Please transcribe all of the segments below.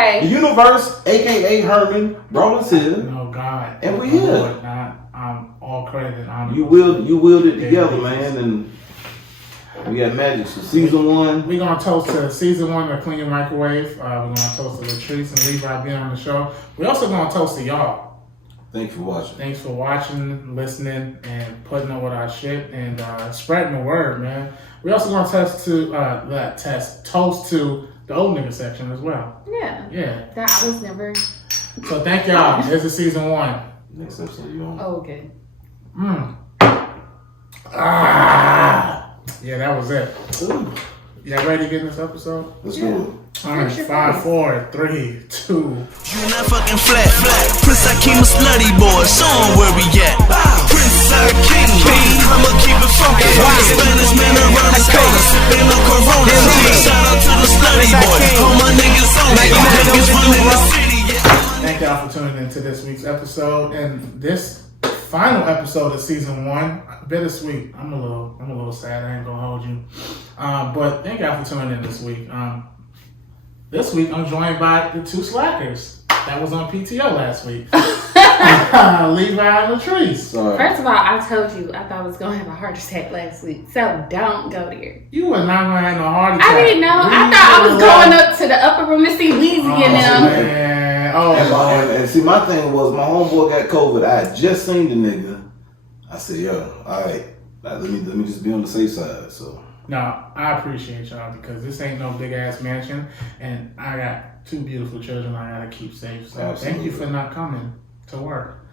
Okay. The universe, aka Herman, brought us here. No God. And we here. Lord, all credit and honor. You willed it together, man, and we got magic. So season 1. We're gonna toast to season 1 of Clean Microwave. We're gonna toast to Latrice and Levi being on the show. We're also gonna toast to y'all. Thanks for watching. Thanks for watching, listening, and putting up with our shit and spreading the word, man. We also gonna toast to the old nigga section as well. Yeah. That I was never. So thank y'all. This is season 1. Next episode you on. Oh, okay. Yeah, that was it. Ooh. Y'all ready to get in this episode? Let's do it. Alright, 5, 4, 3, 2. You not fucking flat. Prince Akeem a slutty boy, show him where we at. Prince Akeem, I'ma keep it funky. Spanish man around the corner, sipping on Corona. Shout out to the slutty boy, all my niggas on me. Niggas running the city, yeah. Thank y'all for tuning into this week's episode and this final episode of season 1. Bittersweet. I'm a little sad. I ain't gonna hold you. But thank y'all for tuning in this week. This week I'm joined by the 2 slackers that was on PTO last week. Levi and Latrice. Sorry. First of all, I told you I thought I was gonna have a heart attack last week, so don't go there. You were not gonna have no heart attack. I didn't know. I thought I was going up to the upper room to see Weezy and them. Man. And see, my thing was my homeboy got COVID. I had just seen the nigga. I said, yo, all right, let me just be on the safe side. So. No, I appreciate y'all because this ain't no big ass mansion, and I got 2 beautiful children I gotta keep safe. So Absolutely. Thank you for not coming to work.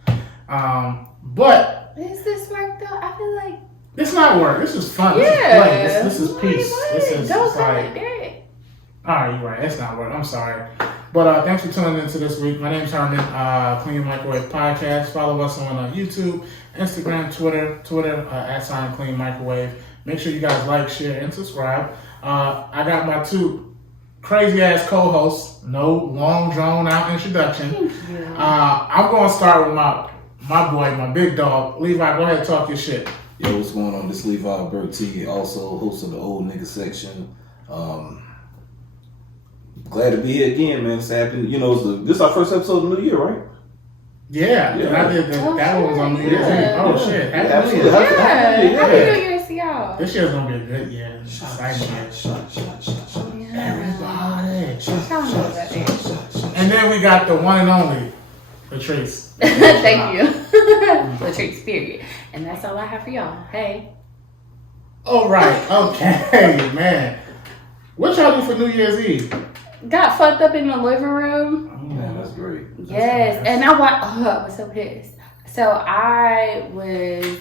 But Is this work though? I feel like it's not work. This is fun. yeah. This is peace. This is don't call like. it that. Alright, you're right. It's not work. I'm sorry. But thanks for tuning into this week. My name's Herman, Clean Microwave Podcast. Follow us on YouTube, Instagram, Twitter @ Clean Microwave. Make sure you guys like, share, and subscribe. I got my 2 crazy ass co-hosts. No long drawn out introduction. I'm gonna start with my boy, my big dog. Levi, go ahead and talk your shit. Yo, what's going on? This Levi Burke T, also host of the Old Nigga Section. Glad to be here again, man. It's happened. You know, this is our first episode of the new year, right? Yeah. I did that one was on New Year's Eve. Oh shit. Happy New Year. Happy New Year's to y'all. This year's gonna be a good year. Exciting year. Everybody. And then we got the one and only Latrice. Thank you. Latrice, period. And that's all I have for y'all. Hey. All right. Okay, man. What y'all do for New Year's Eve? Got fucked up in the living room. Yeah, that's great. Yes. And I was so pissed. So I was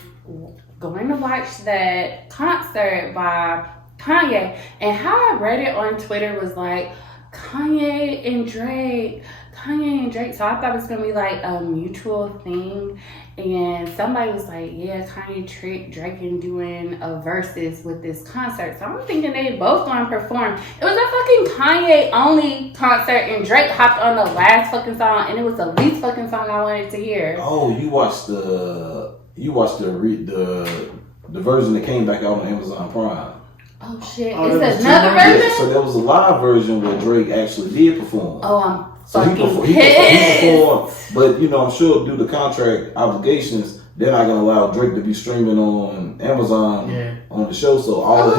going to watch that concert by Kanye. And how I read it on Twitter was like, Kanye and Drake. So I thought it was going to be like a mutual thing. And somebody was like, yeah, Kanye Drake and doing a versus with this concert. So I'm thinking they both going to perform. It was a fucking Kanye only concert and Drake hopped on the last fucking song and it was the least fucking song I wanted to hear. Oh, you watched the version that came back out on Amazon Prime. Oh shit, Oh, is there was another two versions? version? So there was a live version where Drake actually did perform. Oh, I'm So he fucking performed, pissed. but you know, I'm sure due to contract obligations, they're not gonna allow Drake to be streaming on Amazon on the show. So all of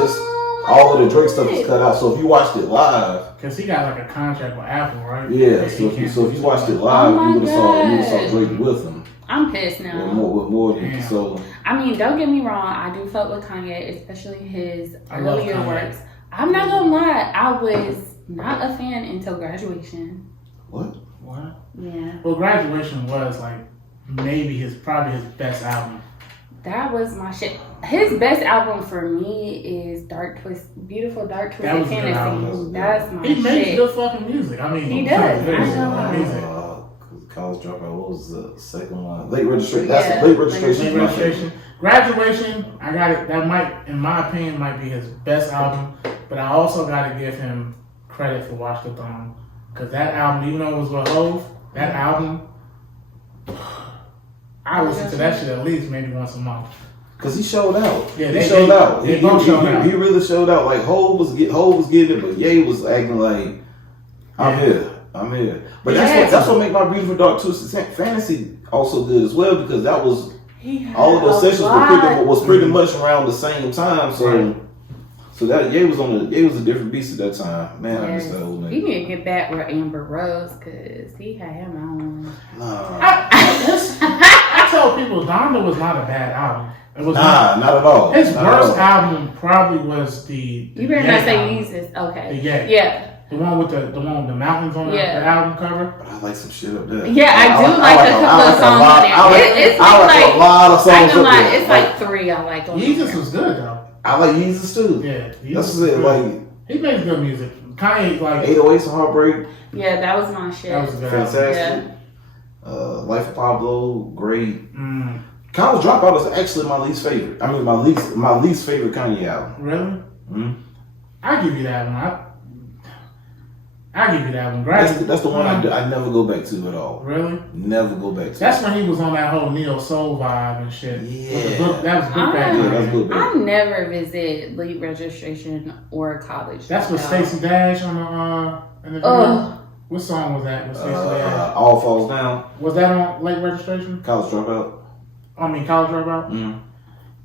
the Drake stuff is cut out. So if you watched it live, because he got like a contract with Apple, right? yeah. So if you watched it live, Oh you would have saw God. Drake with him. I'm pissed now. With more than Damn. so. I mean, don't get me wrong. I do fuck with Kanye, especially his I love earlier Kanye. works. I'm not gonna lie. I was not a fan until Graduation. What? What? Yeah. Well, Graduation was like maybe probably his best album. That was my shit. His best album for me is Beautiful Dark That was Twisted a good album. Fantasy. That's my He makes shit. good fucking music. I mean, He does. Good I know. music. College Dropout. What was the second one? Late Registration. Yeah, That's Late Registration. Late Registration. Graduation, I got it. That might, in my opinion, might be his best album. But I also got to give him credit for Watch the Throne. Because that album, even though it was with Hov, that album, I listen to that shit at least maybe once a month. Cause he showed out. Yeah, he showed out. He really showed out. Like Hov was getting it, but Ye was acting like, I'm here. I'm here. But that's what make My Beautiful Dark Twisted Fantasy also good as well, because that was all of the sessions was pretty much around the same time. So that Ye was a different beast at that time. Man, I miss that old nigga. He need to get back with Amber Rose because he had him on. I tell people Donda was not a bad album. It was not at all. His worst album probably was the You better not say Yeezus. Okay. The Ye. Yeah. The one with the mountains on the album cover. But I like some shit up there. Yeah, I do like a couple of songs on there. It's like a lot of songs up there. It's like 3 I like on there. Yeezus was good though. I like Yeezus too. Yeah, that's it. Like he makes good music. Kanye 808s and Heartbreak. Yeah, that was my shit. That was good. Fantastic. Life of Pablo, great. College Dropout is actually my least favorite. I mean, my least favorite Kanye album. Really? Mm-hmm. I give you that one. I give you that one. That's the one I never go back to at all. Really? Never go back to. That's when he was on that whole neo soul vibe and shit. Yeah. That was good back then. I never visit Lead Registration or College. That's with Stacey Dash on the video. What song was that with Stacey Dash? All Falls Down. Was that on Late Registration? College Dropout. College Dropout? Mm-hmm.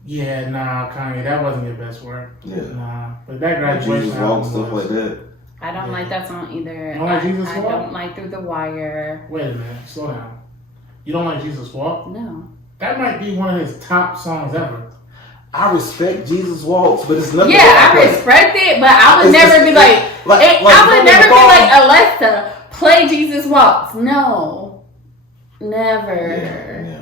Yeah, nah, Kanye, that wasn't your best work. Yeah. Nah. But that graduation Jesus album Walk, stuff like that. I don't like that song either. You don't like Jesus I Walk? don't like Through the Wire. Wait a minute, slow down. You don't like Jesus Walk? No. That might be one of his top songs ever. I respect Jesus Walks, but it's nothing. Yeah, I respect it, but I would never be like I would never be like, Alexa, play Jesus Walks. No. Never. Yeah.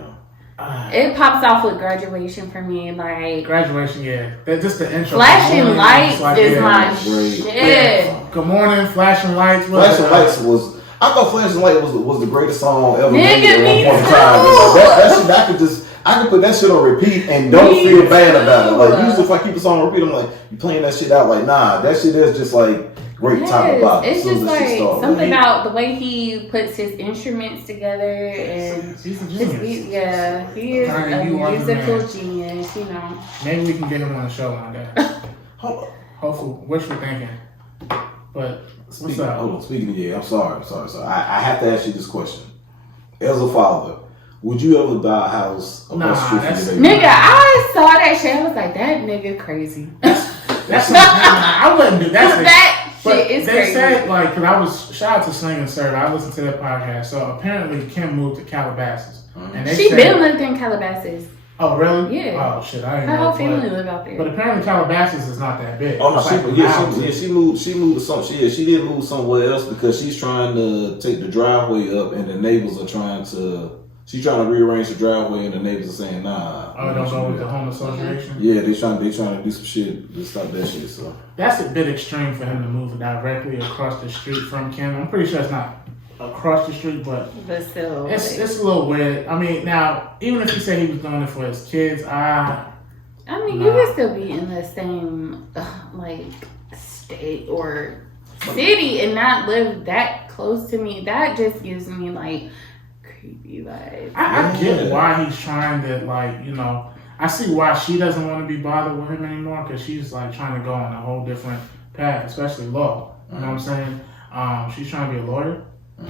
It pops off with Graduation for me, like Graduation, yeah. That's just the intro. Flashing Lights is my shit. Yeah. Good morning, Flashing Lights. Flashing Lights was. I thought Flashing Lights was the greatest song ever made Nigga, me at one point in time. That shit, I could put that shit on repeat and don't feel bad about it. Like usually if I keep a song on repeat, I'm like, you playing that shit out? Like, nah, that shit is just like great top to bottom. It's just like something about the way he puts his instruments together and he's a genius. He is a musical genius, you know. Maybe we can get him on the show one day. Hopefully, what you thinking? But what's up? Hold on, speaking of I'm sorry. I have to ask you this question. As a father, would you ever buy a house across the street from your baby? Nigga, I saw that shit. I was like, that nigga crazy. I wouldn't do that. Shit is crazy. They said, like, cause shout out to Sling and Serve. I listened to that podcast. So apparently Kim moved to Calabasas. And they she been lived in Calabasas. Oh, really? Yeah. Oh, shit. I didn't Her know. whole family live out there. But apparently Calabasas is not that big. Oh, no, she moved to some, she did move somewhere else because she's trying to take the driveway up and the neighbors are she's trying to rearrange the driveway and the neighbors are saying, nah. Oh, don't go with the home association? Yeah, they trying to do some shit to stop that shit, so. That's a bit extreme for him to move directly across the street from Kim. I'm pretty sure it's not across the street, but still, it's a little weird. I mean, now, even if he said he was doing it for his kids, I mean, you can still be in the same, like, state or city and not live that close to me. That just gives me, like, creepy vibes. I get why he's trying to, like, you know, I see why she doesn't want to be bothered with him anymore because she's, like, trying to go on a whole different path, especially law. You know what I'm saying? She's trying to be a lawyer.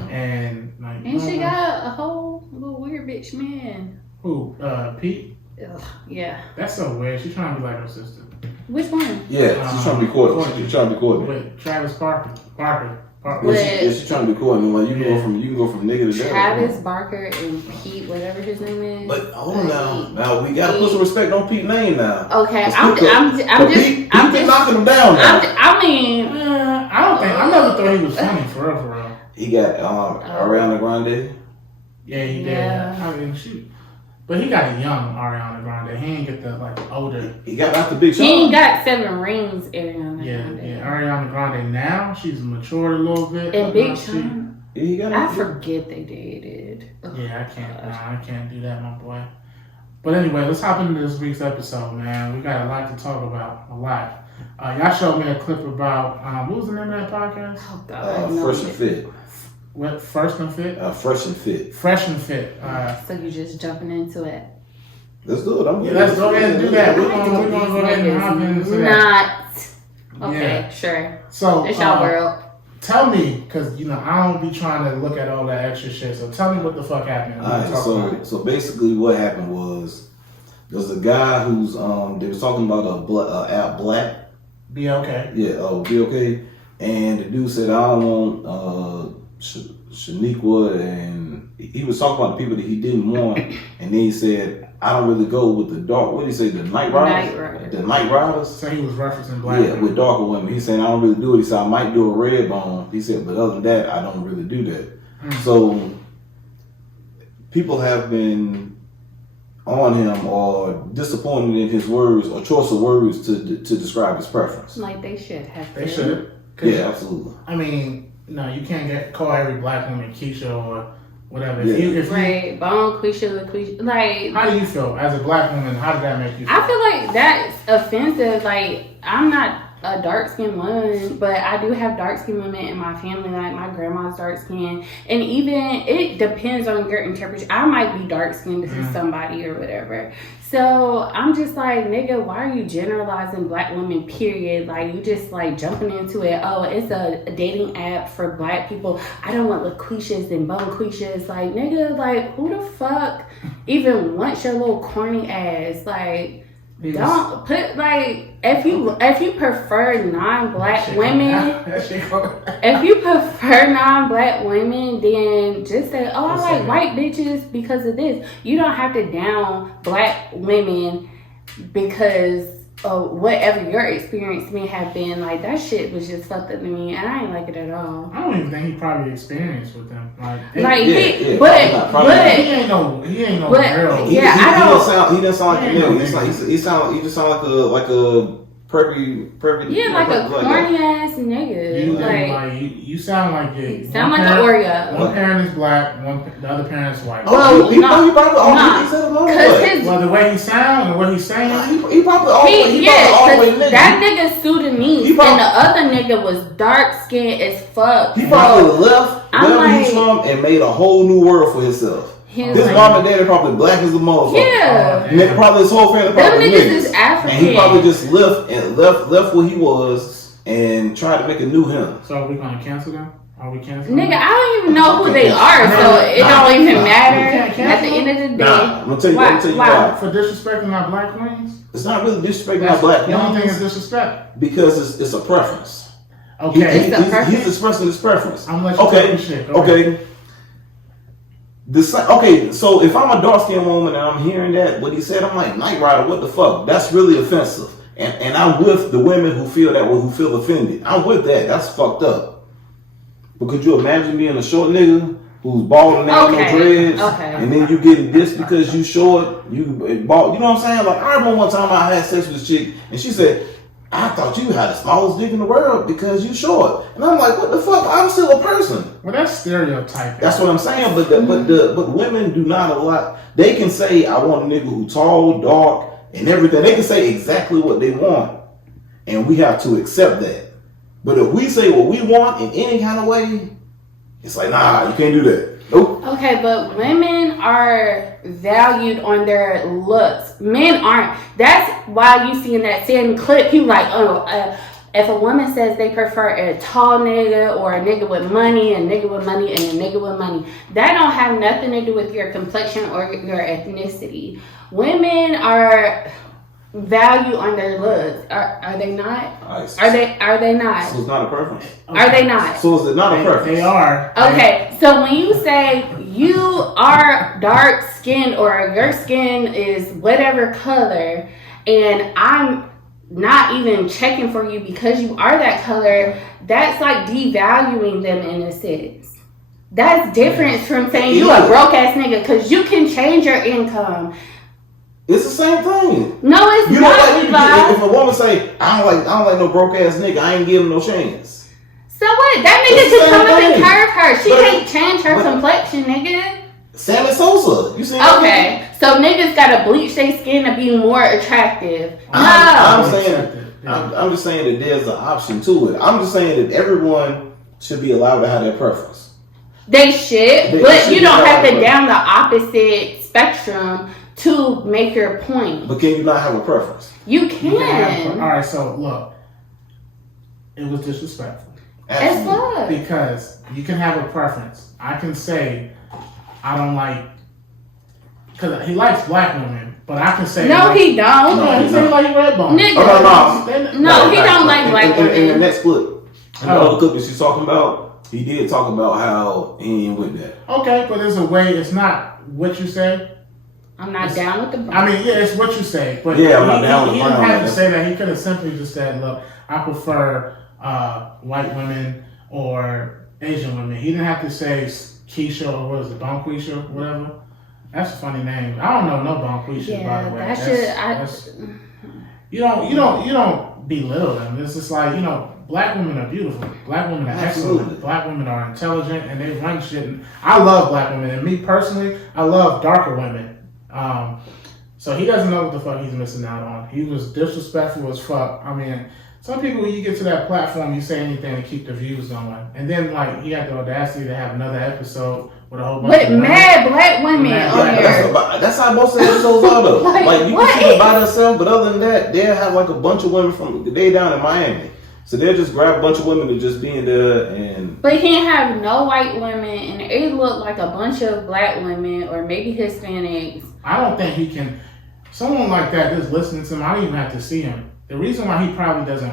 And like, she got a whole little weird bitch man. Who? Pete? Ugh, yeah. That's so weird. She's trying to be like her sister. Which one? Yeah, she's trying to be Courtney. She's trying to be Courtney. Wait, Travis Barker. Yeah, she's trying to be Courtney. Like you can go from nigga to that. Travis Barker and Pete, whatever his name is. But hold on now we gotta put some respect on Pete's name now. Okay, I'm just knocking him down now. I mean, I never thought he was funny for real. He got Ariana Grande. Yeah, he did. Yeah. I mean, but he got a young Ariana Grande. He ain't get the older. He got out the big shot. He ain't got 7 rings, Ariana Grande. Yeah, Ariana Grande now she's matured a little bit. And Big Sean. I forget they dated. Yeah, I can't do that, my boy. But anyway, let's hop into this week's episode, man. We got a lot to talk about. A lot. Y'all showed me a clip about what was the name of that podcast? Oh God, Fresh and Fit. What? First and Fit? Fresh and Fit. Fresh and Fit. So you just jumping into it? Let's do it. Let's go ahead and do that. We're gonna go ahead and hop into that. Okay, sure. So it's y'all world. tell me, because I don't be trying to look at all that extra shit. So tell me what the fuck happened. Alright, so basically what happened was there's a guy who's they was talking about app Black. BLK. Yeah, BLK. And the dude said, I don't want Shaniqua, and he was talking about the people that he didn't want, and then he said, I don't really go with the dark, what did he say, the Night Riders? The Night Riders? So he was referencing black women. With darker women. He said, I don't really do it. He said, I might do a red bone. He said, but other than that, I don't really do that. So people have been on him or disappointed in his words or choice of words to describe his preference. Like they should have. They should. Yeah, absolutely. I mean, you can't call every black woman Keisha or whatever. Yeah. Right, Bone, Quisha, like. How do you feel as a black woman? How did that make you feel? I feel like that's offensive. Like, I'm not a dark-skinned woman, but I do have dark-skinned women in my family. Like, my grandma's dark-skinned. And even, it depends on your interpretation. I might be dark-skinned to somebody or whatever. So, I'm just like, nigga, why are you generalizing black women, period? Like, you just, like, jumping into it. Oh, it's a dating app for black people. I don't want LaQuishas and Bone Quishas. Like, nigga, like, who the fuck even wants your little corny ass? Like, don't put, like, if you prefer non-black women, if you prefer non-black women, then just say, oh, I like white bitches because of this. You don't have to down black women because of whatever your experience may have been. Like, that shit was just fucked up to me, and I ain't like it at all. I don't even think he probably experienced with them. Like he ain't no girl. He doesn't sound like a nigga. He just sound like a preppy. Yeah, like a corny ass nigga. You sound like it. You sound like an Oreo. One parent is black, the other parent is white. Well, the way he sounds and what he's saying, he probably always that nigga Sudanese and the other nigga was dark skinned as fuck. He probably left where he's from and made a whole new world for himself. His mom and dad are probably black as a motherfucker. Yeah. And probably his whole family probably them niggas is African. And he probably just left where he was and tried to make a new him. So are we gonna cancel them? Are we canceling? Nigga, I don't even know who they are, so it don't even matter. At the end of the day, I'm gonna tell you why. For disrespecting our black queens? It's not really disrespecting our black queens. The only thing is disrespect. Because it's a preference. Okay. He's expressing his preference. I'm gonna let you shit. Okay. So if I'm a dark-skinned woman and I'm hearing that, what he said, I'm like, Night Rider, what the fuck? That's really offensive. And I'm with the women who feel that way, who feel offended. I'm with that. That's fucked up. But could you imagine being a short nigga who's bald and ain't no dreads, and then you getting this because you short, you bald? You know what I'm saying? Like, I remember one time I had sex with this chick, and she said, I thought you had the smallest dick in the world because you short. And I'm like, what the fuck? I'm still a person. Well, that's stereotyping. That's what I'm saying. But women do not allow. They can say, I want a nigga who tall, dark, and everything. They can say exactly what they want, and we have to accept that. But if we say what we want in any kind of way, it's like, nah, you can't do that. Nope. Okay, but women are valued on their looks. Men aren't. That's why you see in that same clip, people like, if a woman says they prefer a tall nigga or a nigga with money, a nigga with money, and a nigga with money, that don't have nothing to do with your complexion or your ethnicity. Women are valued on their looks. Are they not? Nice. Are they not? So it's not a preference. Okay. Are they not? So is it not a preference? They are. Okay, so when you say you are dark skinned or your skin is whatever color, and I'm not even checking for you because you are that color, that's like devaluing them in a sense. That's different from saying you a broke ass nigga because you can change your income. It's the same thing. No, it's not. If a woman say, I don't like no broke ass nigga, I ain't give him no chance. So what? That nigga just come up and curve her. She can't change her complexion, nigga. Sammy Sosa. You see? Okay, so niggas gotta bleach their skin to be more attractive. No. I'm just saying that there's an option to it. I'm just saying that everyone should be allowed to have their preference. They should, but you don't have to down the opposite spectrum to make your point. But can you not have a preference? You can. All right, so look, it was disrespectful. As fuck. Because you can have a preference. I can say I don't like, because he likes black women, but I can say no, he don't. No, he say he like red bone. Nigga. No, he don't like black women. In the next clip, in the other clip that she's talking about, he did talk about how he ain't with that. Okay, but there's a way. It's not what you say. I'm not down with the brown. I mean, yeah, it's what you say. But yeah, I'm not down with the brown. He didn't have to say that. He could have simply just said, look, I prefer white women or Asian women. He didn't have to say Keisha or what is it, Bonquisha, whatever. That's a funny name. I don't know no Bonquisha, by the way. You don't belittle them. It's just like, you know, black women are beautiful. Black women are excellent. Black women are intelligent and they run shit. And I love black women. And me personally, I love darker women. So he doesn't know what the fuck he's missing out on. He was disrespectful as fuck. I mean, some people, when you get to that platform, you say anything to keep the views going. And then, like, he had the audacity to have another episode with a whole bunch of mad black women on here. That's how most of the episodes are, though. Like, you can see it by themselves, but other than that, they'll have, like, a bunch of women from, they down in Miami. So they'll just grab a bunch of women to just be in there and... But he can't have no white women, and it looked like a bunch of black women, or maybe Hispanics. I don't think he can... Someone like that, just listening to him, I don't even have to see him. The reason why he probably doesn't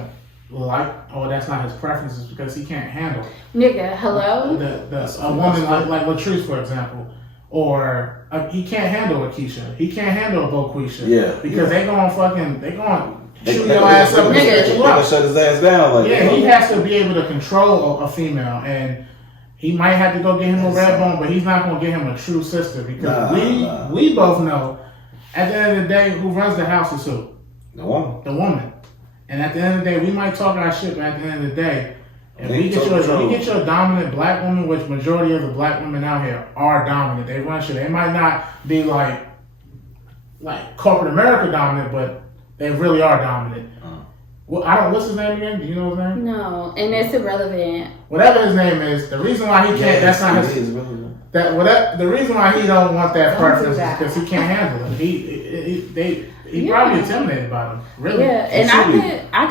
like, or that's not his preference, is because he can't handle. Nigga, hello? A woman like Latrice, for example. Or he can't handle a Keisha. He can't handle a Boquisha. Yeah. Because they going shoot your ass up and set you up. Shut his ass down. Like, yeah, he has to be able to control a female, and he might have to go get him a red bone, but he's not going to get him a true sister, because we both know at the end of the day who runs the house is who? The woman. The woman. And at the end of the day, we might talk our shit, but at the end of the day, if we get you a dominant black woman, which majority of the black women out here are dominant, they run shit. They might not be like corporate America dominant, but they really are dominant. Well, what's his name again? Do you know his name? No, and it's irrelevant. Whatever his name is, the reason why he can't, that's not his. The reason why he don't want that preference is because he can't handle it. He probably intimidated by them. Really? Yeah, and I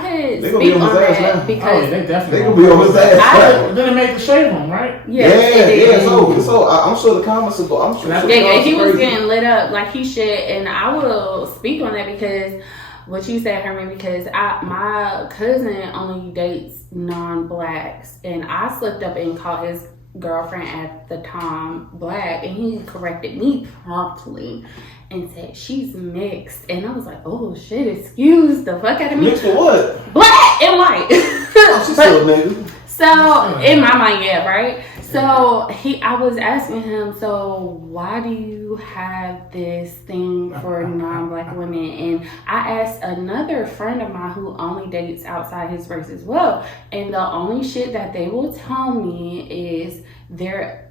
could speak on that because they definitely gonna be on his ass. Then it made the shade room, right? Yeah. So I'm sure the comments will go. I'm sure. Yeah, he was getting lit up like he should, and I will speak on that because what you said, Herman. Because my cousin only dates non-blacks, and I slipped up and called his girlfriend at the time black, and he corrected me promptly and said she's mixed, and I was like, oh shit, excuse the fuck out of me. Mixed with what? Black and white. Oh, she's still a nigga. So in my mind, yeah, right. So I was asking him, so why do you have this thing for non-black women? And I asked another friend of mine who only dates outside his race as well, and the only shit that they will tell me is they're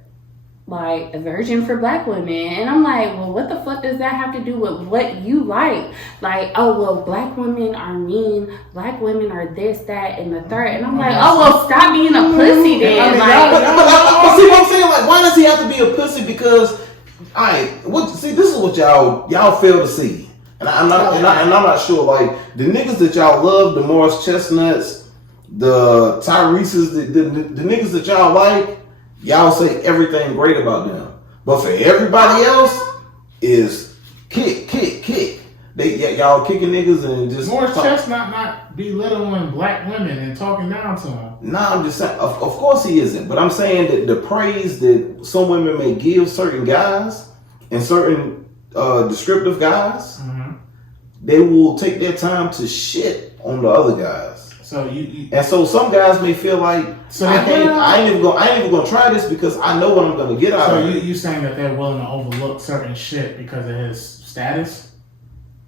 like a virgin for black women. And I'm like, well, what the fuck does that have to do with what you like? Like, oh, well, black women are mean, black women are this, that, and the third. And I'm like, oh, well, stop being a pussy then. But see what I'm saying? Like, why does he have to be a pussy? Because, this is what y'all fail to see. And I'm not sure, like, the niggas that y'all love, the Morris Chestnuts, the Tyrese's, the niggas that y'all like, y'all say everything great about them. But for everybody else, is kick. Y'all kicking niggas and just... Morris Chestnut not belittling black women and talking down to them. Nah, I'm just saying, of course he isn't. But I'm saying that the praise that some women may give certain guys and certain descriptive guys, they will take their time to shit on the other guys. So and so some guys may feel like I ain't even gonna try this because I know what I'm gonna get out of it. So you saying that they're willing to overlook certain shit because of his status?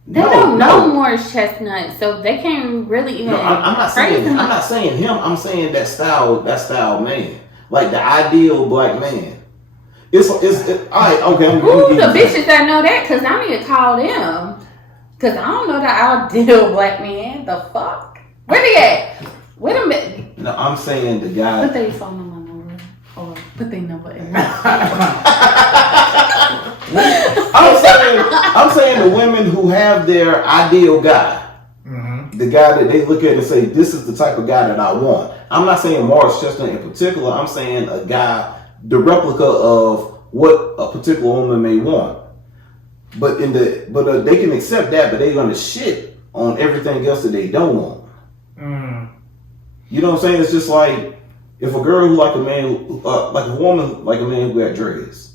They don't know Morris Chestnut, so they can't really even. No, I'm not saying him. I'm saying that style man, like the ideal black man. It's all right. Okay. Who the bitches that know that? Because I need to call them. Because I don't know the ideal black man. The fuck. Where they at? Wait a minute. No, I'm saying the guy. Put their phone number or put their number in. I'm saying the women who have their ideal guy. the guy that they look at and say, this is the type of guy that I want. I'm not saying Morris Chestnut in particular. I'm saying a guy, the replica of what a particular woman may want. But they can accept that, but they're gonna shit on everything else that they don't want. You know what I'm saying? It's just like if a girl who like a man, like a woman like a man who got dreads.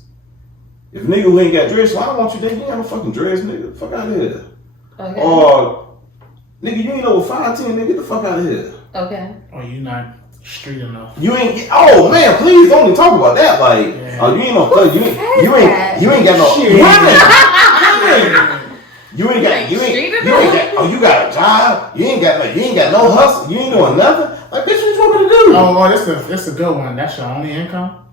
If a nigga who ain't got dreads, well, I don't want you to think you ain't got no fucking dreads, nigga. Fuck out of here. Okay. Or nigga, you ain't over 5'10", nigga. Get the fuck out of here. Okay. Or you not street enough. You ain't. Oh man, please don't even talk about that. Like, oh, you ain't no. You ain't got no. You ain't got. Oh, you got a job. You ain't got no hustle. You ain't doing nothing. Like, bitch, what you want me to do? Oh, this a good one. That's your only income.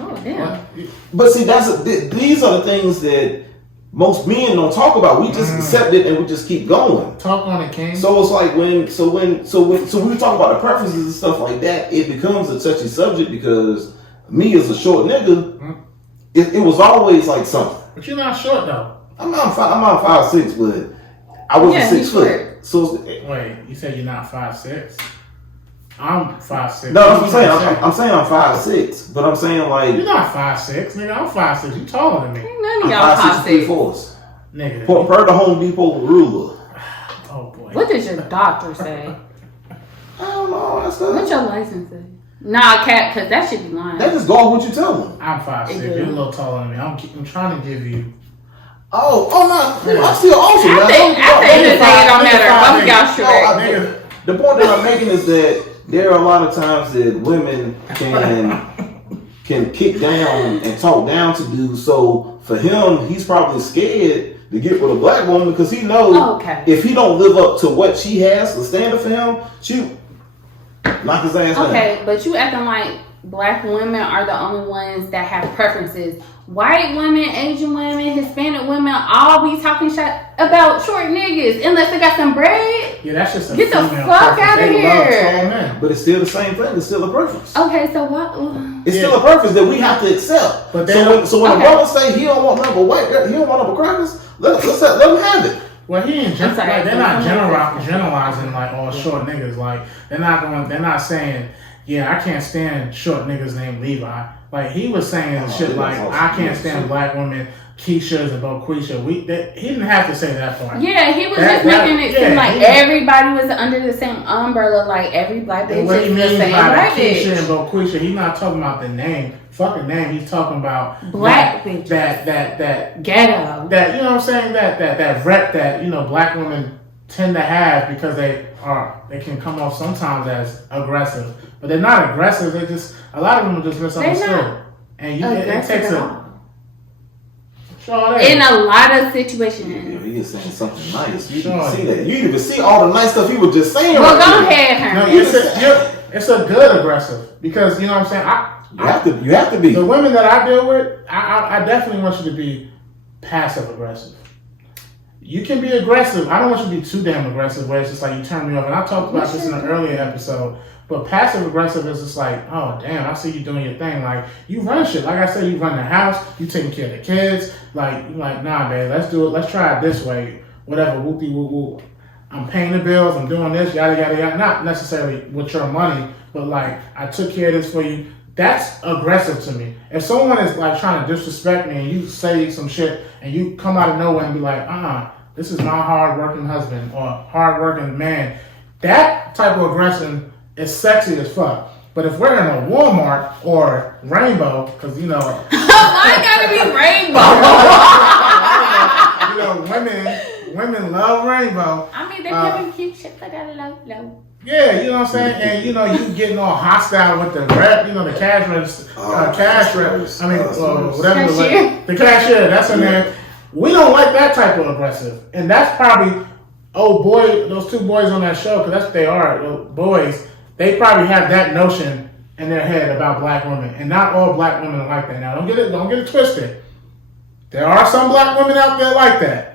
Oh damn. But see, these are the things that most men don't talk about. We just accept it and we just keep going. Talk on it, King. So it's like when we talk about the preferences and stuff like that, it becomes a touchy subject because me as a short nigga, it was always like something. But you're not short though. I'm not 5'6", but I wasn't 6 foot. So wait, you said you're not 5'6"? I'm 5'6". No, that's what I'm saying. I'm saying I'm 5'6", but I'm saying like you're not 5'6", nigga. I'm 5'6". You taller than me. None of y'all 5'6". 3/4. Nigga. Per the Home Depot ruler. Oh boy. What does your doctor say? I don't know. That's good. What's your license say? Nah, Cat, because that should be lying. That just go off what you tell them. I'm 5'6". You're a little taller than me. I'm trying to give you. Oh no! I'm still awesome. I think it don't matter. Both of y'all short. The point that I'm making is that there are a lot of times that women can kick down and talk down to dudes. So for him, he's probably scared to get with a black woman because he knows if he don't live up to what she has, the standard for him, she knock his ass down. Okay, but you acting like black women are the only ones that have preferences. White women, Asian women, Hispanic women, all be talking shit about short niggas unless they got some bread. Yeah, that's just get the fuck out of here. But it's still the same thing. It's still a preference. Okay, so what? It's still a preference that we have to accept. But so when a brother say he don't want nothing but white, he don't want nothing but crackers, let him have it. Well, they're not generalizing like all short niggas. Like they're not saying, yeah, I can't stand short niggas named Levi. Like he was saying shit like I can't stand black women, Keishas and Boquisha. He didn't have to say that part. Yeah, he was just making it seem like everybody was under the same umbrella, like every black bitch what is he the means same by black Keisha bitch. and Boquisha, he's not talking about the name, fucking name. He's talking about black bitches. That ghetto. That you know what I'm saying? That rep that black women tend to have because they can come off sometimes as aggressive. But they're not aggressive. They just a lot of them are just misunderstood. And it takes in a lot of situations. He is saying something nice. You can see that. You even see all the nice stuff he was just saying. Well, go ahead, Herman. It's a good aggressive because you know what I'm saying. You have to be. The women that I deal with, I definitely want you to be passive aggressive. You can be aggressive. I don't want you to be too damn aggressive where it's just like you turn me off. And I talked about this in an earlier episode. But passive aggressive is just like, oh damn, I see you doing your thing. Like you run shit. Like I said, you run the house, you taking care of the kids. Like nah, babe, let's do it. Let's try it this way. Whatever, whoopie whoop whoop. I'm paying the bills. I'm doing this, yada yada yada. Not necessarily with your money, but like I took care of this for you. That's aggressive to me. If someone is like trying to disrespect me and you say some shit and you come out of nowhere and be like, this is my hard-working husband or hard-working man, that type of aggression is sexy as fuck. But if we're in a Walmart or Rainbow, because why gotta be Rainbow? Women love Rainbow. I mean, they're giving cute shit for that low. Yeah, you know what I'm saying? And you getting all hostile with the rep, the cash register, cash rep. I mean, whatever the cashier, that's in there. We don't like that type of aggressive. And that's probably, those two boys on that show, because that's what they are, those boys, they probably have that notion in their head about black women. And not all black women are like that. Now, don't get it twisted. There are some black women out there like that.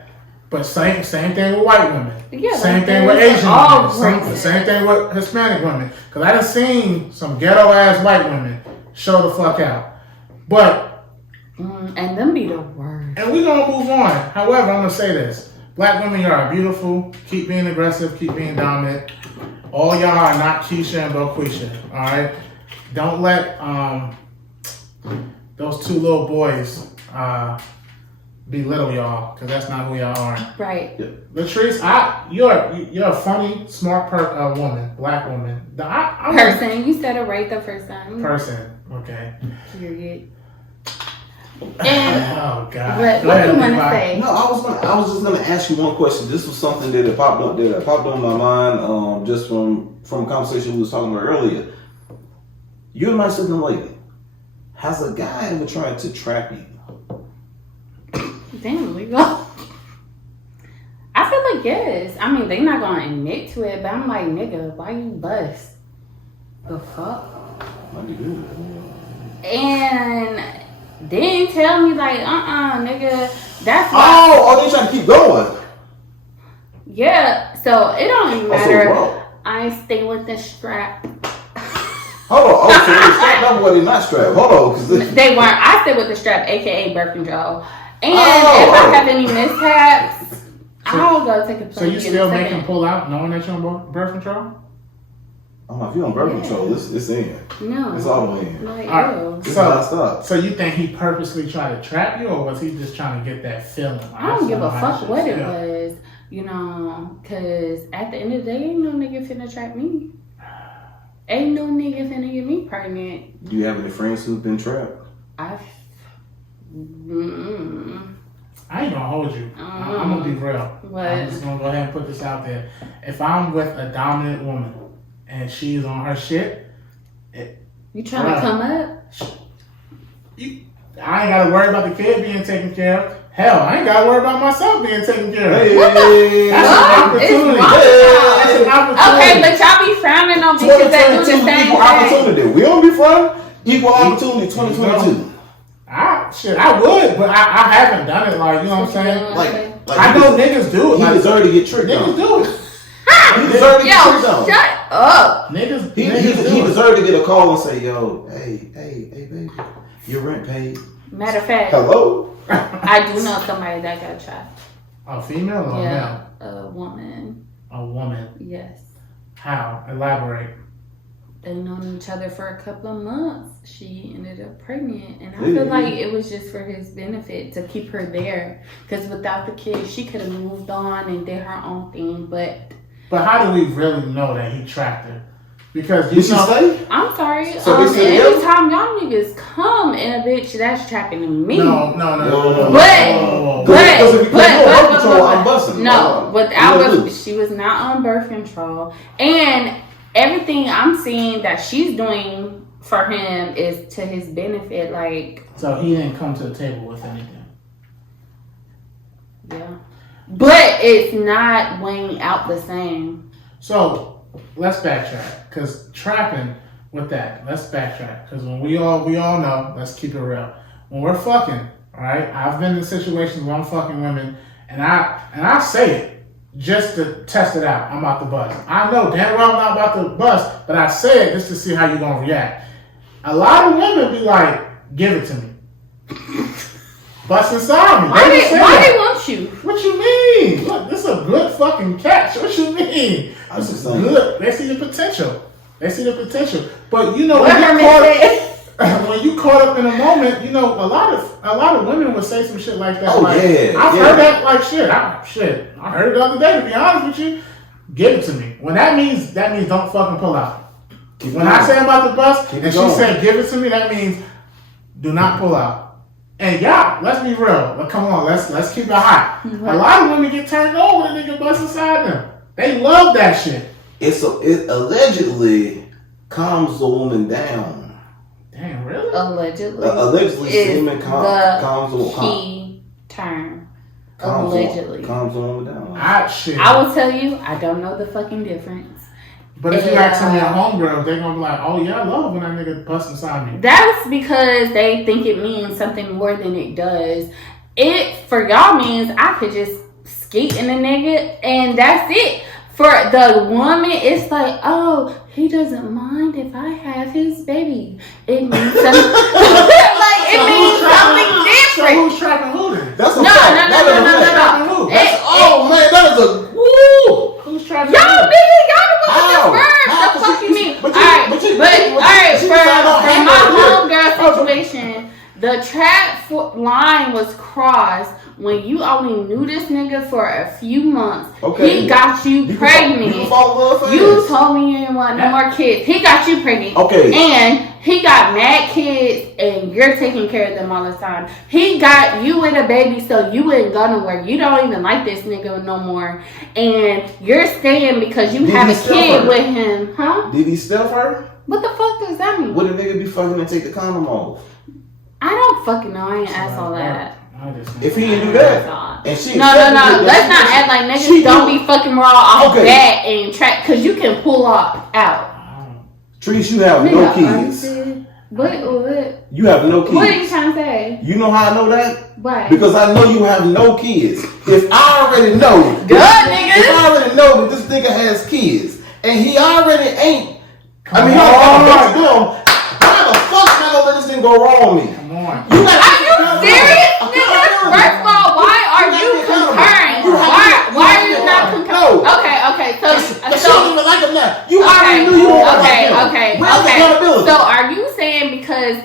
But same thing with white women. Yeah, same thing with Asian women. Same thing with Hispanic women. Because I done seen some ghetto-ass white women show the fuck out. But... and them be the worst. And we're going to move on. However, I'm going to say this. Black women, y'all are beautiful. Keep being aggressive. Keep being dominant. All y'all are not Keisha and Boquisha. All right. Don't let those two little boys belittle y'all, because that's not who y'all are. Right. Latrice, you're a funny, smart woman, black woman. Person. You said it right the first time. Person. Okay. Period. And oh God. What do you want to say? No, I was just gonna ask you one question. This was something that popped up in my mind, just from a conversation we was talking about earlier. You're a nice looking lady. Has a guy ever tried to trap you? Damn, we go. I feel like yes. I mean, they not gonna admit to it, but I'm like, nigga, why you bust? The fuck? And then tell me like, nigga, that's why. Oh, they trying to keep going. Yeah, so it don't even matter. I stay with the strap. Hold on. Oh, so they strapped up or they not strapped? Hold on. They weren't. I stay with the strap, aka birth control. And if I have any mishaps, I'll go take a plane. So you still make him pull out knowing that you're on birth control? Oh, if you're on birth control, it's in. No. It's all the way in. Like, all right. It's non-stop. So you think he purposely tried to trap you, or was he just trying to get that feeling? I don't give a fuck what it was, because at the end of the day, ain't no nigga finna trap me. Ain't no nigga finna get me pregnant. Do you have any friends who've been trapped? I ain't gonna hold you. I'm gonna be real. What? I'm just gonna go ahead and put this out there. If I'm with a dominant woman and she's on her shit, you trying to come up? I ain't gotta worry about the kid being taken care of. Hell, I ain't gotta worry about myself being taken care of. What the That's an opportunity. That's an opportunity. Okay, but y'all be frowning on bitches that do the same thing. Equal opportunity. We don't be frowning. Equal opportunity 2022. I would, but I haven't done it. Like, you know what I'm saying? Like I know niggas do it. He deserve to get tricked on. Niggas do it. He deserve to get tricked on. Shut up. Niggas He deserved to get a call and say, yo, hey, baby, your rent paid. Matter of fact, hello? I do know somebody that got trapped. A female or a male? A woman. A woman. Yes. How? Elaborate. They known each other for a couple of months. She ended up pregnant, and I feel like it was just for his benefit to keep her there. Because without the kid, she could have moved on and did her own thing. But how do we really know that he trapped her? Because did she say? I'm sorry. So anytime y'all niggas come in a bitch, that's trapping me. No. But she was not on birth control, and everything I'm seeing that she's doing for him is to his benefit. Like, so he didn't come to the table with anything. Yeah, but it's not weighing out the same. So let's backtrack, because trapping with that. Let's backtrack, because when we all know. Let's keep it real. When we're fucking, all right. I've been in situations where I'm fucking women, and I say it just to test it out. I'm about to bust. I know damn well I'm not about to bust, but I say it just to see how you're gonna react. A lot of women be like, "Give it to me." Bust inside me. Why they want you? What you mean? Look, this is a good fucking catch. What you mean? This is good. They see the potential. But you know, when you caught up in a moment, you know, a lot of women would say some shit like that. I've heard that like shit. I heard it the other day, to be honest with you. Give it to me. When that means don't fucking pull out. When I say I'm about to bust and she said give it to me, that means do not pull out. And y'all, let's be real. But come on, let's keep it hot. A lot of women get turned on when a nigga bust inside them. They love that shit. It allegedly calms the woman down. Damn, really? Allegedly semen calms the key term. Allegedly calms the woman down. I will tell you, I don't know the fucking difference. But if you got some of your homegirls, they're going to be like, oh yeah, I love when that nigga busts inside me. That's because they think it means something more than it does. It, for y'all, means I could just skeet in a nigga and that's it. For the woman, it's like, oh, he doesn't mind if I have his baby. It means something. It means something different. So who's trapping who then? That's No. That's all The trap line was crossed when you only knew this nigga for a few months. Okay. He got you pregnant. You told me you didn't want no more kids. He got you pregnant. Okay. And he got mad kids and you're taking care of them all the time. He got you with a baby so you wouldn't go nowhere. You don't even like this nigga no more. And you're staying because you have a kid with him. Huh? Did he stuff her? What the fuck does that mean? Would a nigga be fucking and take the condom off? I don't fucking know. I ain't asked all that. If he didn't do that, and she no. Let's not act like niggas don't be fucking raw off that and track because you can pull out. Trees, you have no kids. What? You have no kids. What are you trying to say? You know how I know that? Why? Because I know you have no kids. If I already know, good nigga. If I already know that this nigga has kids and he already ain't, why the fuck am I gonna let this thing go wrong with me? Come on. Are you serious, nigga? First of all, why are you concurring? Why are you not concurring? Okay. So she don't even like him now. You already knew you were like him. Okay. So are you saying because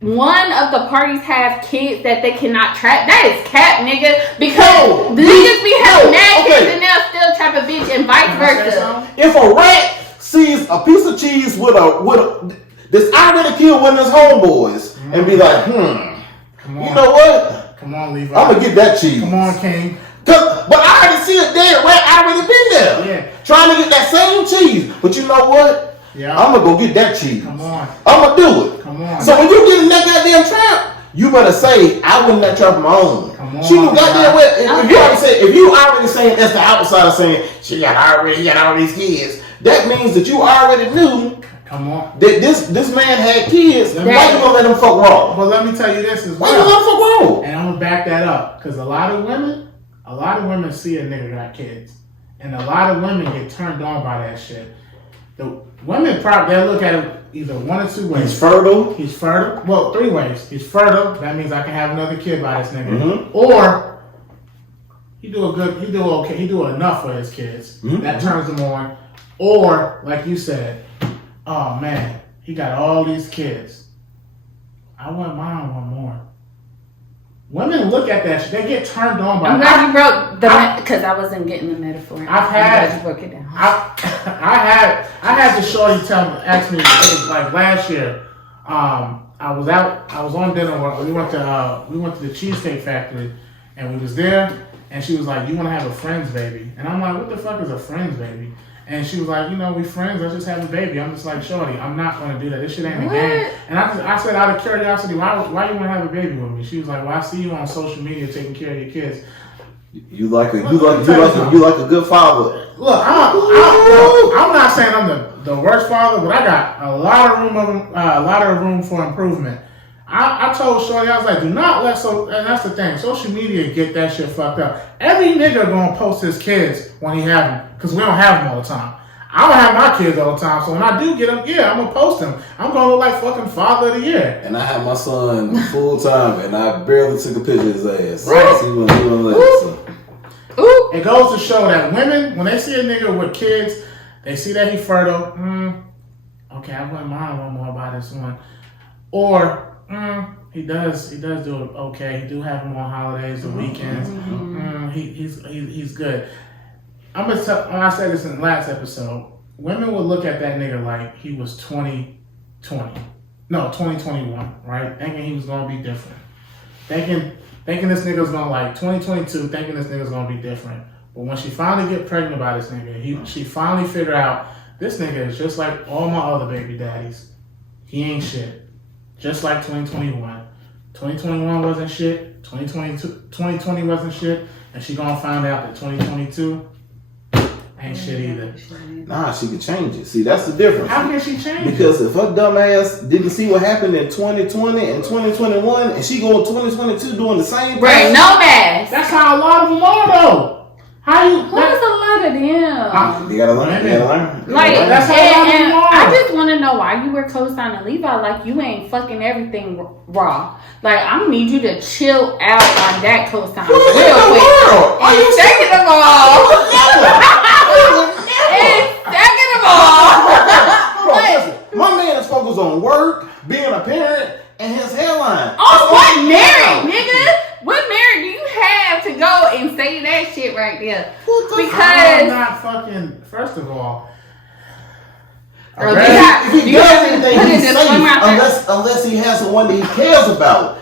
one of the parties have kids that they cannot trap? That is cap, nigga. Because the niggas be having mad kids and they'll still trap a bitch and vice versa. If a rat sees a piece of cheese with a this already killed one of his homeboys and be like, you know what? Come on, Levi. I'm gonna get that cheese. Come on, King. But I already see a dead rat. I already been there. Yeah. Trying to get that same cheese. But you know what? Yeah. I'm gonna go get that cheese. Come on. I'm gonna do it. Come on. So when you get in that goddamn trap, you better say, I wouldn't that trap my own. Come on. She knew goddamn well. If you already saying that's the outsider saying he got all these kids, that means that you already knew. Come on. That this man had kids. Why you gonna let him fuck raw? But let me tell you this as well. Why you gonna let him fuck raw? And I'm gonna back that up because a lot of women see a nigga got kids, and a lot of women get turned on by that shit. The women they look at him either one or two ways. He's fertile. Well, three ways. He's fertile. That means I can have another kid by this nigga. Mm-hmm. Or he do enough for his kids. Mm-hmm. That turns them on. Or like you said, oh man, he got all these kids. I want mine one more. Women look at that shit. They get turned on by. I'm glad you broke the because I wasn't getting the metaphor. I'm glad you broke it down. I had the shorty ask me, it was like last year. I was on dinner. We went to the Cheesecake Factory, and we was there. And she was like, "You want to have a friend's baby?" And I'm like, "What the fuck is a friend's baby?" And she was like, we friends. I just have a baby. I'm just like, shorty, I'm not going to do that. This shit ain't a game. And I said, out of curiosity, why you want to have a baby with me? She was like, well, I see you on social media taking care of your kids. You like a good father. Look, I'm not saying I'm the worst father, but I got a lot of room for improvement. I told shorty, I was like, do not let and that's the thing. Social media get that shit fucked up. Every nigga gonna post his kids when he have them, because we don't have them all the time. I don't have my kids all the time, so when I do get them, I'm gonna post them. I'm gonna look like fucking father of the year. And I have my son full time, and I barely took a picture of his ass. Right. So he wouldn't let it, so. Ooh. It goes to show that women, when they see a nigga with kids, they see that he fertile. Okay, I wouldn't mind one more by this one. Or he does do it okay. He do have him on holidays, the weekends. He's good. I said this in the last episode. Women would look at that nigga like he was 2021, right? Thinking he was gonna be different. Thinking this nigga was gonna 2022. Thinking this nigga's gonna be different. But when she finally get pregnant by this nigga, she finally figured out this nigga is just like all my other baby daddies. He ain't shit. Just like 2021. 2021 wasn't shit. 2020 wasn't shit. And she gonna find out that 2022 ain't shit either. Nah, she could change it. See, that's the difference. How can she change because if her dumb ass didn't see what happened in 2020 and 2021 and she go in 2022 doing the same thing. Right, no mask. That's how a lot of them are though. Who's a lot of them? You gotta learn. Like, that's how a lot of them are. I just want to know why you were co-signing Levi like you ain't fucking everything raw. Like, I need you to chill out on that co-sign real quick. And second of all, My man is focused clothes on work, being a parent, and his hairline. Oh, what merit, nigga? What merit do you have to go and say that shit right there? I'm not fucking. First of all, if he does anything, he's safe unless he has someone that he cares about.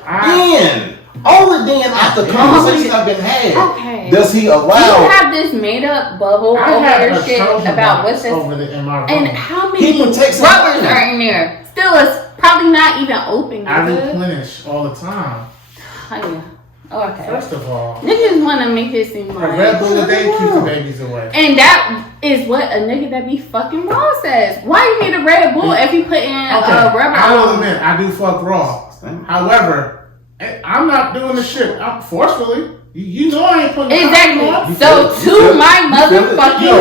Only then, after conversations have been had, does he allow? You have this made up bubble over your shit about what's this, and how many rubbers are in there? Still, it's probably not even open. I replenish all the time. Oh, yeah. Oh, okay. First of all, niggas want to make it seem like a Red Bull a day keeps the babies away. And that is what a nigga that be fucking raw says. Why you need a Red Bull if you put in rubber? I will admit, I do fuck raw. However, I'm not doing the shit forcefully. You know I ain't putting exactly. So to my motherfucking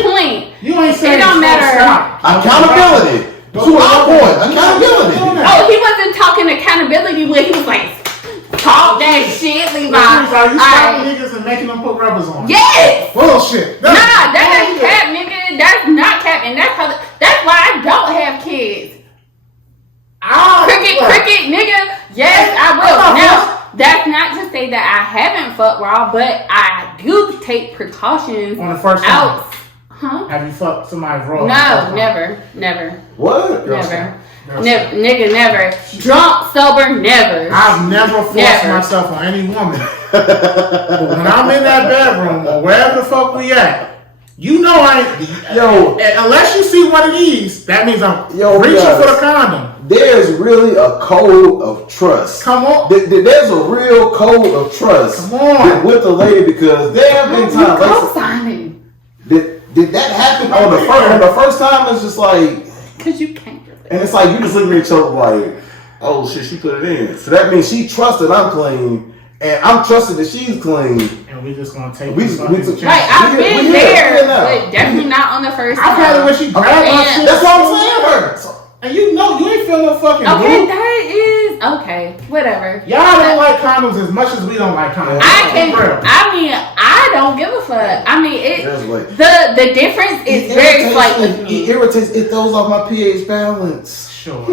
point, you ain't saying it don't matter. Accountability. To our point, accountability. Oh, he wasn't talking accountability when he was like, talk that shit, Levi. Are you stopping niggas and making them put rubbers on? Yes. Bullshit. Nah, that ain't cap, nigga. That's not cap, and that's why I don't have kids. Cricket, nigga. Yes, I will. Now, that's not to say that I haven't fucked raw, but I do take precautions on the first time. Huh? Have you fucked somebody raw? No, never. What? Never. Nigga, never. Drunk, sober, never. I've never forced myself on any woman. But when I'm in that bedroom or wherever the fuck we at, you know unless you see one of these, that means I'm reaching for the condom. There's really a code of trust. Come on. There's a real code of trust. Come on. With the lady, because there have been times. Did that happen on the first time? It's just like, because you can't do it. And it's like you just looking at each other like, oh shit, she put it in. So that means she trusted I'm clean, and I'm trusted that she's clean. And we just gonna take right, I've been there, but definitely not on the first time. I've had it when she grabbed my shit. That's what I'm saying. And you know you ain't feeling no fucking okay, that is okay. Whatever. Y'all don't like condoms as much as we don't like condoms. I don't give a fuck. I mean, the difference is very slight with me. It irritates. It throws off my pH balance. Sure.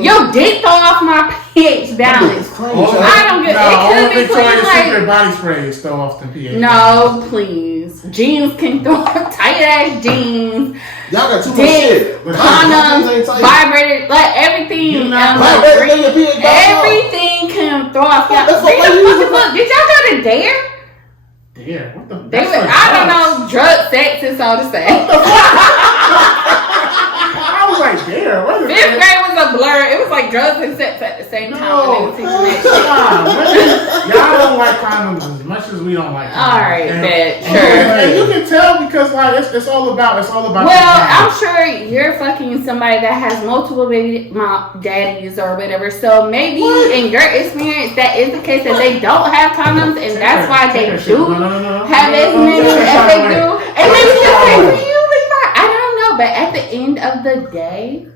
Yo, did throw off my pH balance. I don't get. It could be clean. Secret body sprays throw off the pH. No, please. Jeans can throw off tight ass jeans. Y'all got too much shit. Condoms, vibrators, like everything. Everything can throw off. Did y'all go to Dare? Dare? What the? I don't know. Drug, sex, it's all the same. I was like, Dare? What is Fifth grade was a blur. It was like drugs and sex at the same time. Y'all don't like condoms as much as we don't like condoms. All right, sure. And you can tell because like it's all about. Well, I'm sure you're fucking somebody that has multiple baby daddies or whatever. So maybe in your experience that is the case that they don't have condoms, and that's why they do have as many as they do. And maybe just say for you, Levi, I don't know, but at the end of the day,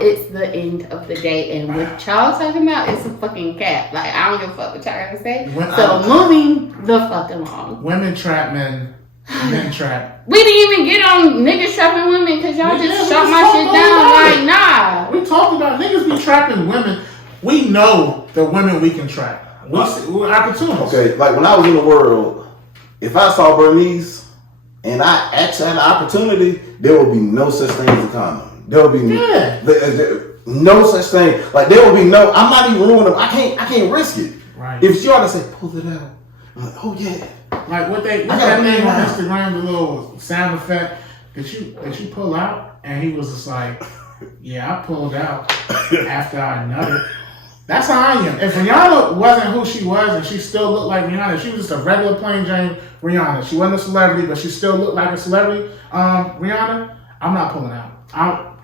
it's the end of the day, and what y'all talking about is a fucking cap. Like, I don't give a fuck what y'all gonna say. So moving the fuck along. Women trap men. Men trap. We didn't even get on niggas trapping women because y'all just shut my shit down. Like, nah. We talked about niggas be trapping women. We know the women we can trap. We're opportunists. Okay, like when I was in the world, if I saw Bernice and I actually had an opportunity, there would be no such thing as a condom. There will be no such thing. Like there will be no. I'm not even ruining them. I can't risk it. Right. If she ought to say, pull it out. I'm like, oh yeah. Like what's that name on Instagram? The little sound effect. Did you pull out? And he was just like, yeah, I pulled out after I nutted. That's how I am. If Rihanna wasn't who she was and she still looked like Rihanna, she was just a regular plain Jane Rihanna. She wasn't a celebrity, but she still looked like a celebrity. Rihanna, I'm not pulling out.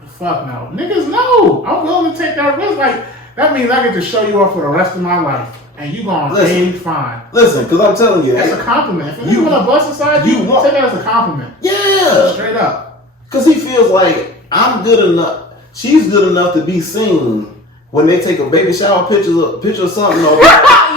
Fuck no. Niggas, no. I'm willing to take that risk. Like, that means I get to show you off for the rest of my life. And you gonna be fine. Listen, because I'm telling you. That's a compliment. If you want to bust aside, you take it as a compliment. Yeah. Straight up. Because he feels like I'm good enough. She's good enough to be seen. when they take a baby shower picture of something, or shut up.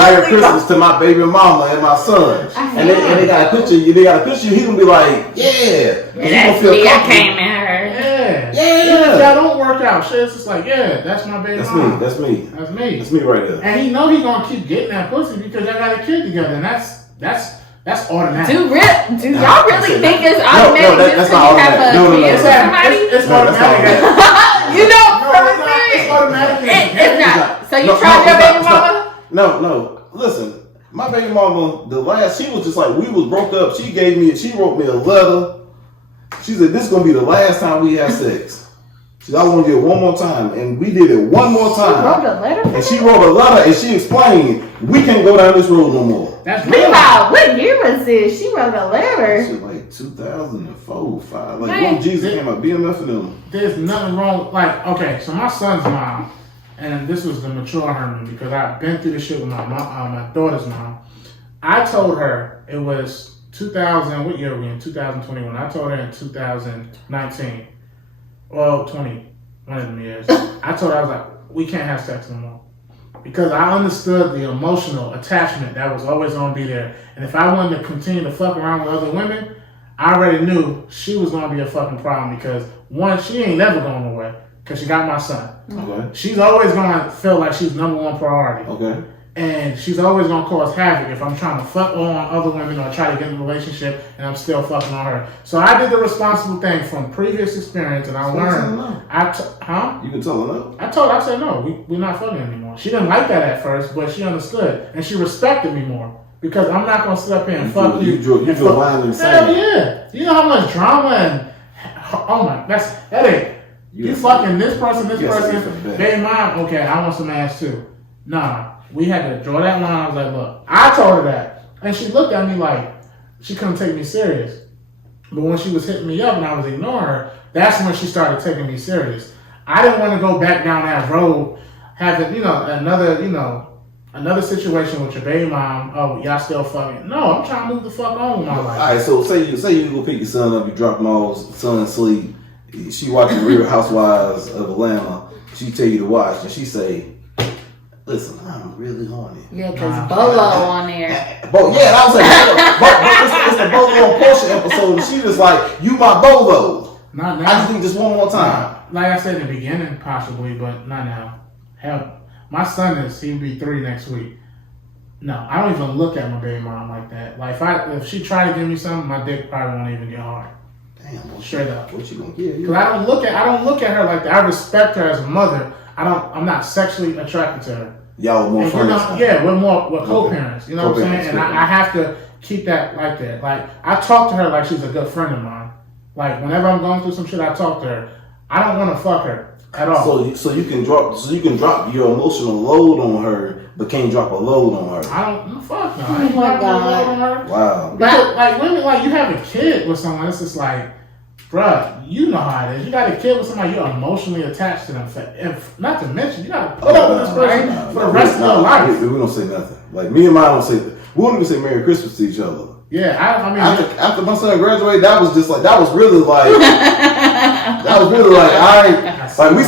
Merry Christmas to my baby mama and my son. And they got a picture. They got a picture. He gonna be like, yeah. And he gonna feel I comfortable. came at her. Yeah. Yeah. If y'all don't work out, shit, it's just like, yeah, that's my baby mama. That's me. That's me. That's me right there. And he know he gonna keep getting that pussy because y'all got a kid together, and that's automatic. Do y'all really think it's automatic just because you have a kid with somebody? It's automatic. You know, it's automatic. It's not. So you tried your baby mama? No. Listen, my baby mama, she was just like, we was broke up. She wrote me a letter. She said, this is going to be the last time we have sex. She said, I want to do it one more time. And we did it one more time. She wrote a letter? And she wrote a letter and she explained, we can't go down this road no more. That's real. Meanwhile, what year was this? She wrote a letter. She was like 2004, 5. Like when Jesus came out, BMF and them. There's nothing wrong. Like, okay, so my son's mom, and this was the mature Herman because I've been through this shit with my daughter's mom. I told her it was 2000. What year are we in? 2021. I told her in 2019. Well, 20. One of them years. I told her, I was like, we can't have sex no more. Because I understood the emotional attachment that was always going to be there. And if I wanted to continue to fuck around with other women, I already knew she was going to be a fucking problem because, one, she ain't never going away because she got my son. Okay. She's always going to feel like she's number one priority. Okay. And she's always going to cause havoc if I'm trying to fuck on other women or try to get in a relationship and I'm still fucking on her. So I did the responsible thing from previous experience and I learned. You can tell her no. I said no, we're not fucking anymore. She didn't like that at first, but she understood. And she respected me more. Because I'm not going to sit up here and fuck you. You drew a line in the sand. Hell yeah. You know how much drama and, oh my, that's headache. You fucking this person, baby mom, okay, I want some ass too. Nah. We had to draw that line. I was like, look, I told her that. And she looked at me like she couldn't take me serious. But when she was hitting me up and I was ignoring her, that's when she started taking me serious. I didn't want to go back down that road, having, another situation with your baby mom. Oh, y'all still fucking. No, I'm trying to move the fuck on with my life. All right, so say you go pick your son up, you drop him off, son asleep. She watching Real Housewives of Atlanta. She tell you to watch, and she say, listen, I'm really horny. Yeah, because Bolo on there. Yeah, that was like, it's the Bolo and Portia episode. And she was like, you my Bolo. Not now. I just need just one more time. Like I said in the beginning, possibly, but not now. Hell, my son he'll be 3 next week. No, I don't even look at my baby mom like that. Like if she tried to give me something, my dick probably won't even get hard. Damn, well, straight up. What you gonna give? Because I don't look at her like that. I respect her as a mother. I'm not sexually attracted to her. Y'all are more friends. We're co-parents. You know what I'm saying? And I have to keep that like that. Like I talk to her like she's a good friend of mine. Like whenever I'm going through some shit, I talk to her. I don't want to fuck her at all. So you can drop your emotional load on her, but can't drop a load on her. I don't fuck no. I ain't drop no load on her. Wow. But like women, like you have a kid with someone, it's just like, bruh, you know how it is. You got a kid with somebody you're emotionally attached to them. And not to mention, you got to put up with this person for the rest of your life. We don't say nothing. Like me and mine don't say. We won't even say Merry Christmas to each other. Yeah, I mean, after my son graduated, that was really like, I'm talking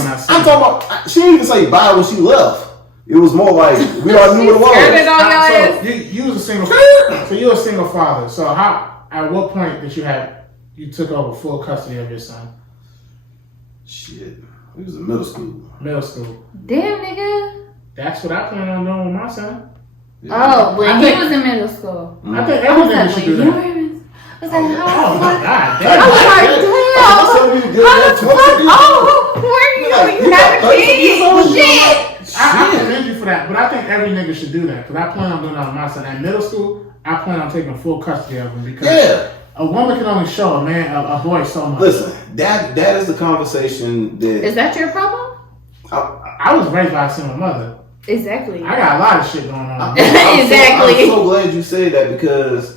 about. She didn't even say bye when she left. It was more like we all knew what it was. So you was a single. So you're a single father. So at what point did you took over full custody of your son? Shit, he was in middle school. Middle school. Damn, nigga. That's what I plan on doing with my son. Yeah. Oh, when he was in middle school. I think every nigga should do that. I was like, oh my God. I was like, damn. How the fuck? Oh, where you have a kid? Shit. I commend you for that, but I think every nigga should do that because I plan on doing that with my son. At middle school, I plan on taking full custody of him because a woman can only show a boy so much. Listen, that is the conversation that. Is that your problem? I was raised by a single mother. Exactly. I got a lot of shit going on. Exactly. I'm so glad you said that because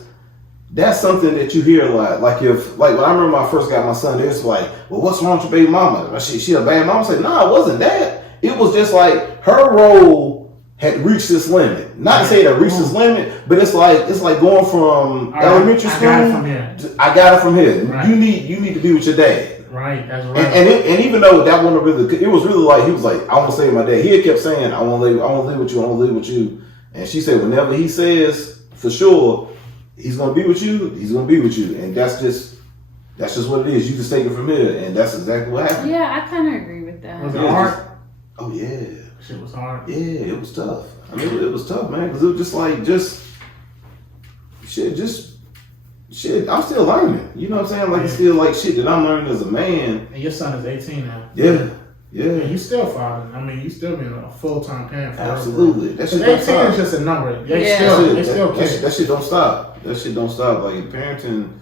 that's something that you hear a lot. Like when I remember when I first got my son, it's like, well, what's wrong with your baby mama? She a bad mama? I said, no, it wasn't that. It was just like her role had reached this limit. Not to say that reached this limit, but it's like going from elementary school. I got it from here. I got it from here. Right. You need to be with your dad. Right, that's right. And even though that wasn't really, it was really like, he was like, I want to save my dad. He had kept saying, I want to live with you, I want to live with you. And she said, whenever he says, for sure, he's going to be with you, he's going to be with you. And that's just what it is. You just take it from here. And that's exactly what happened. Yeah, I kind of agree with that. Was it hard? Oh, yeah. Shit was hard. Yeah, it was tough. I mean, it was tough, man. Because it was just like, shit, I'm still learning. You know what I'm saying? Like, it's still like shit that I'm learning as a man. And your son is 18 now. Yeah. Yeah, you still fathering. I mean, you still being a full-time parent. Absolutely. That shit 18 don't stop. is just a number. They That still kids. shit don't stop. That shit don't stop. Like, parenting,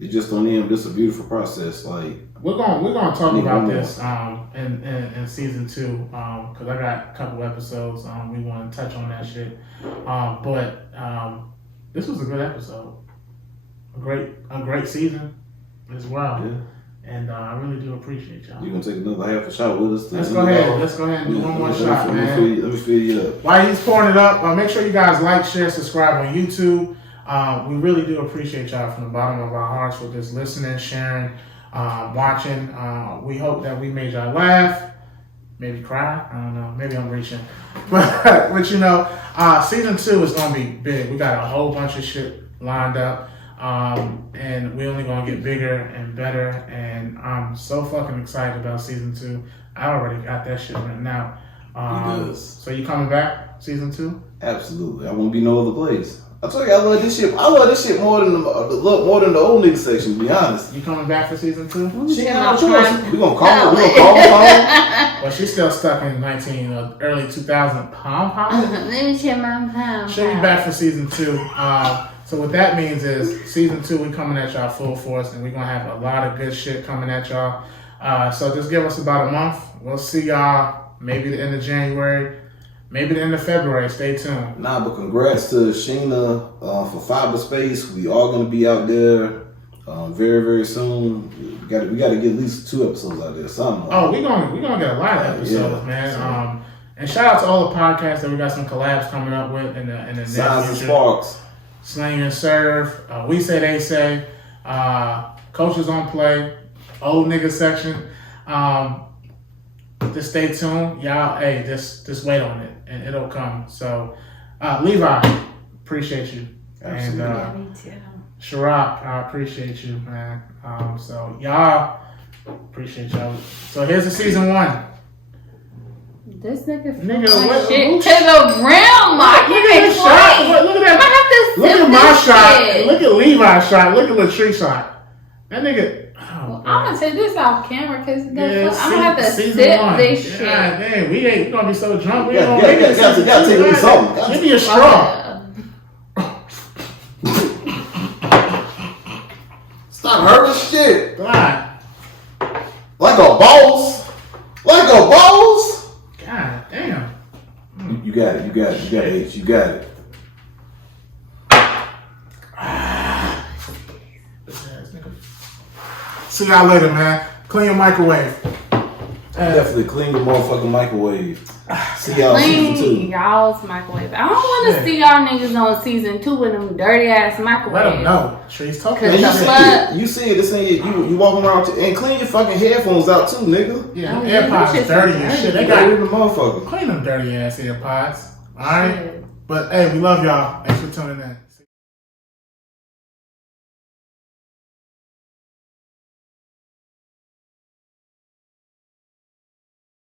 it just don't end. It's a beautiful process. Like, we're gonna talk about this in season 2 because I got a couple episodes we want to touch on that shit. But this was a good episode. A great season as well. yeah. And I really do appreciate y'all. You gonna take another half a shot with us? Let's go ahead and do one more shot, man. Let me fill you up. While he's pouring it up, make sure you guys like, share, subscribe on YouTube. We really do appreciate y'all from the bottom of our hearts for just listening, sharing, watching. We hope that we made y'all laugh, maybe cry. I don't know. Maybe I'm reaching. But you know, season 2 is going to be big. We got a whole bunch of shit lined up. And we're only gonna get bigger and better, and I'm so fucking excited about season 2. I already got that shit written out. So you coming back, season 2? Absolutely. I won't be no other place. I told you I love this shit. I love this shit more than the old nigga section. To be honest. You coming back for season 2? She ain't no choice. We gonna call her. Well, she's still stuck in early 2000 pom. Let me check my pom. She'll be back for season 2. So what that means is season 2, we coming at y'all full force, and we're gonna have a lot of good shit coming at y'all. So just give us about a month. We'll see y'all maybe the end of January, maybe the end of February. Stay tuned. Nah, but congrats to Sheena for Fiberspace. We are gonna be out there very, very soon. We got to get at least 2 episodes out there. Something. Oh, we gonna get a lot of episodes, man. And shout out to all the podcasts that we got some collabs coming up with in the next Signs and Sparks. Slang and Serve, We Say They Say, Coaches on Play, Old Nigga Section. Just stay tuned. Y'all, hey, just wait on it and it'll come. So, Levi, appreciate you. Absolutely. And Me too. Sharap, I appreciate you, man. So, y'all, appreciate y'all. So, here's the season 1. This nigga what? shit to the rim. Look at this shot. Look at that. I have to Look sip at my this shot. shit. Look at Levi's shot. Look at Latrice's shot. That nigga. Well, I'm gonna take this off camera because I'm gonna have to sip season 1. this shit. God damn, we ain't gonna be so drunk. We Yeah, ain't gonna make it. gotta take a little something. Give me a straw. Stop hurting shit. God. Like a boss. God damn. You got it, H. You got it. See y'all later, man. Clean your microwave. Definitely clean your motherfucking microwave. See y'all Clean season 2. y'all's microwave. I don't want to see y'all niggas on season 2 with them dirty ass microwaves. Let them know. Trees talking. Cause You see it. This ain't you walking around and clean your fucking headphones out too, nigga. Yeah, Oh, them yeah, AirPods them shits dirty is and dirty. shit. They Dirty got the motherfucker. clean them dirty ass AirPods. Alright? Shit. But hey, we love y'all. Thanks for tuning in.